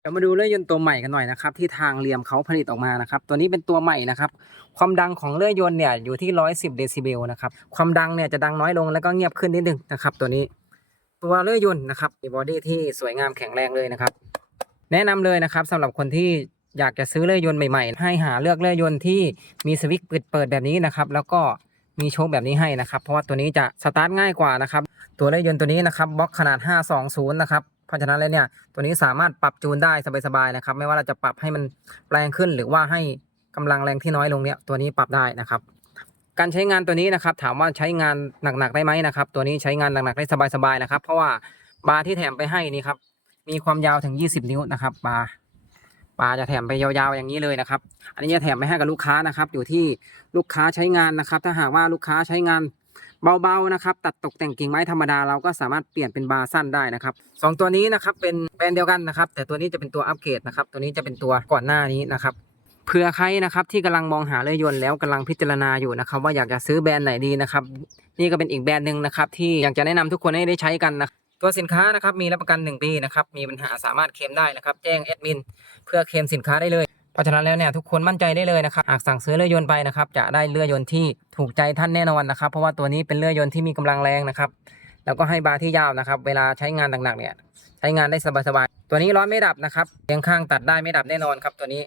เดี๋ยวมาดูเลื่อยยนต์ตัวใหม่กันหน่อยนะครับที่ทางเรียมเขาผลิตออกมานะครับตัวนี้เป็นตัวใหม่นะครับความดังของเลื่อยยนต์เนี่ยอยู่ที่ 110 เดซิเบลนะครับความดังเนี่ยจะดังน้อยลงแล้วก็เงียบขึ้นนิดนึงนะครับตัวนี้ตัวเลื่อยยนต์นะครับมีบอดี้ที่สวยงามแข็งแรงเลยนะครับแนะนำเลยนะครับสำหรับคนที่อยากจะซื้อเลื่อยยนต์ใหม่ๆ ให้หาเลือกเลื่อยยนต์ที่มีสวิตช์เปิดแบบนี้นะครับแล้วก็มีโชคแบบนี้ให้นะครับเพราะว่าตัวนี้จะสตาร์ทง่ายกว่านะครับตัวเลื่อยยนต์ตัวนี้นะครับบล็อกขนาด 520 นะครับ เพราะฉะนั้นแล้วเนี่ยตัวนี้สามารถปรับจูนได้สบายๆนะครับ ไม่ว่าเราจะปรับให้มันแรงขึ้น หรือว่าให้กำลังแรงที่น้อยลงเนี่ยตัวนี้ปรับได้นะครับการใช้งานตัวนี้นะครับ ถามว่าใช้งานหนักๆได้ไหมนะครับ ตัวนี้ใช้งานหนักๆได้สบายๆนะครับ เพราะว่าบาร์ที่แถมไปให้นี่ครับมีความยาวถึง 20 นิ้วนะครับบาร์บาร์จะแถมไปยาวๆอย่างนี้เลยนะครับ อันนี้จะแถมไปให้กับลูกค้านะครับ อยู่ที่ลูกค้าใช้งานนะครับ ถ้าหากว่าลูกค้าใช้งาน เบาๆนะครับตัดตกแต่งกิ่งไม้ธรรมดาเราก็สามารถเปลี่ยนเป็นบาสั้นได้นะครับสองตัวนี้นะครับเป็นแบรนด์เดียวกันนะครับแต่ตัวนี้จะเป็นตัวอัปเกรดนะครับตัวนี้จะเป็นตัวก่อนหน้านี้นะครับเผื่อใครนะครับที่กำลังมองหาเลื่อยยนต์แล้วกำลังพิจารณาอยู่นะครับว่าอยากจะซื้อแบรนด์ไหนดีนะครับนี่ก็เป็นอีกแบรนด์หนึ่งนะครับที่อยากจะแนะนำทุกคนให้ได้ใช้กันนะตัวสินค้านะครับมีรับประกัน 1 ปีนะครับมีปัญหาสามารถเคลมได้นะครับแจ้งแอดมินเพื่อเคลมสินค้าได้เลย เพราะฉะนั้นแล้วเนี่ยทุกคนมั่นใจได้เลยนะครับหากสั่งซื้อเลื่อยยนต์ไปนะครับ จะได้เลื่อยยนต์ที่ถูกใจท่านแน่นอนนะครับ เพราะว่าตัวนี้เป็นเลื่อยยนต์ที่มีกำลังแรงนะครับแล้วก็ให้บาร์ที่ยาวนะครับ เวลาใช้งานหนักๆเนี่ยใช้งานได้สบายๆตัวนี้ร้อนไม่ดับนะครับเพียงข้างตัดได้ไม่ดับแน่นอนครับตัวนี้